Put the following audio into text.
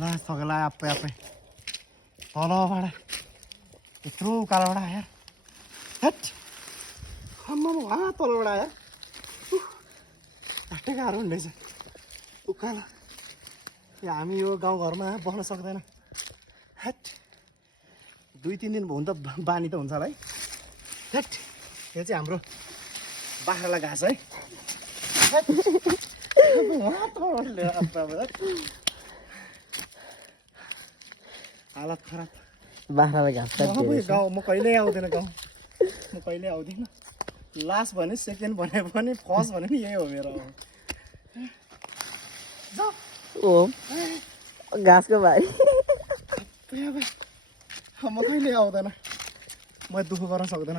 लास थगेला आप्पै आप्पै तलबाट यत्रो उकालोबाट आयो हेट खम्मा वहाँ तलबाट आयो घाटै गाह्रो हुँदैछ उकालो हामी यो गाउँघरमा बस्न सक्दैन हेट 2-3 दिन भयो भने त बानी त हुन्छ होला है हेट यो चाहिँ हाम्रो बाख्रालाई घाँस है हालत खराब बाख्रालाई घाँस काट्दै गाउँ म कहिल्यै आउँदैन गाउँ म कहिल्यै आउँदिनँ लास्ट भने सेकेन्ड भने पनि फर्स्ट भने नि यही हो मेरो ओ घाँसको भाइ म कहिल्यै आउँदैन म दुःख गर्न सक्दैन